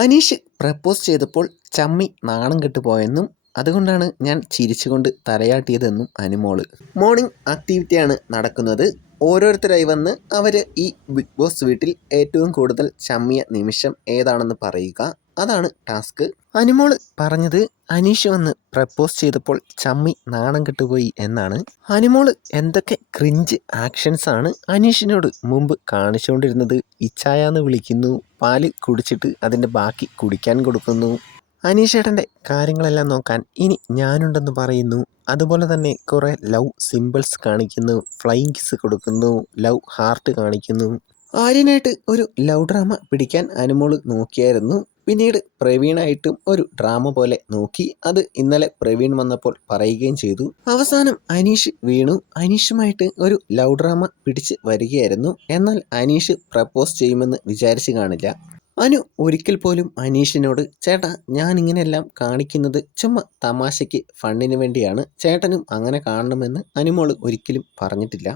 Aneesh propose ചെയ്തപ്പോൾ ചമ്മി നാണം കെട്ടുപോയെന്നും അതുകൊണ്ടാണ് ഞാൻ ചിരിച്ചുകൊണ്ട് തലയാട്ടിയതെന്നും അനുമോള്. മോർണിംഗ് ആക്ടിവിറ്റിയാണ് നടക്കുന്നത്. ഓരോരുത്തരായി വന്ന് അവർ ഈ ബിഗ് ബോസ് വീട്ടിൽ ഏറ്റവും കൂടുതൽ ചമ്മിയ നിമിഷം ഏതാണെന്ന് പറയുക. അതാണ് ടാസ്ക്. അനുമോള് പറഞ്ഞത് അനീഷ് വന്ന് പ്രപ്പോസ് ചെയ്തപ്പോൾ ചമ്മി നാണം കെട്ടുപോയി എന്നാണ്. അനുമോള് എന്തൊക്കെ ക്രിഞ്ച് ആക്ഷൻസ് ആണ് അനീഷിനോട് മുമ്പ് കാണിച്ചുകൊണ്ടിരുന്നത്. ഇച്ചായാന്ന് വിളിക്കുന്നു, പാല് കുടിച്ചിട്ട് അതിൻ്റെ ബാക്കി കുടിക്കാൻ കൊടുക്കുന്നു. അനീഷേട്ടൻ്റെ കാര്യങ്ങളെല്ലാം നോക്കാൻ ഇനി ഞാനുണ്ടെന്ന് പറയുന്നു. അതുപോലെ തന്നെ കുറേ ലവ് സിമ്പിൾസ് കാണിക്കുന്നു, ഫ്ലൈയിങ് കിസ് കൊടുക്കുന്നു, ലവ് ഹാർട്ട് കാണിക്കുന്നു. ആര്യനായിട്ട് ഒരു ലവ് ഡ്രാമ പിടിക്കാൻ അനുമോള് നോക്കിയായിരുന്നു. പിന്നീട് പ്രവീണായിട്ടും ഒരു ഡ്രാമ പോലെ നോക്കി. അത് ഇന്നലെ പ്രവീൺ വന്നപ്പോൾ പറയുകയും ചെയ്തു. അവസാനം അനീഷ് വീണു. അനീഷുമായിട്ട് ഒരു ലവ് ഡ്രാമ പിടിച്ച് വരികയായിരുന്നു. എന്നാൽ അനീഷ് പ്രപ്പോസ് ചെയ്യുമെന്ന് വിചാരിച്ച് കാണില്ല. അനു ഒരിക്കൽ പോലും അനീഷിനോട് ചേട്ടാ ഞാൻ ഇങ്ങനെയെല്ലാം കാണിക്കുന്നത് ചുമ്മാ തമാശയ്ക്ക് ഫണ്ണിന് വേണ്ടിയാണ്, ചേട്ടനും അങ്ങനെ കാണണമെന്ന് അനുമോള് ഒരിക്കലും പറഞ്ഞിട്ടില്ല.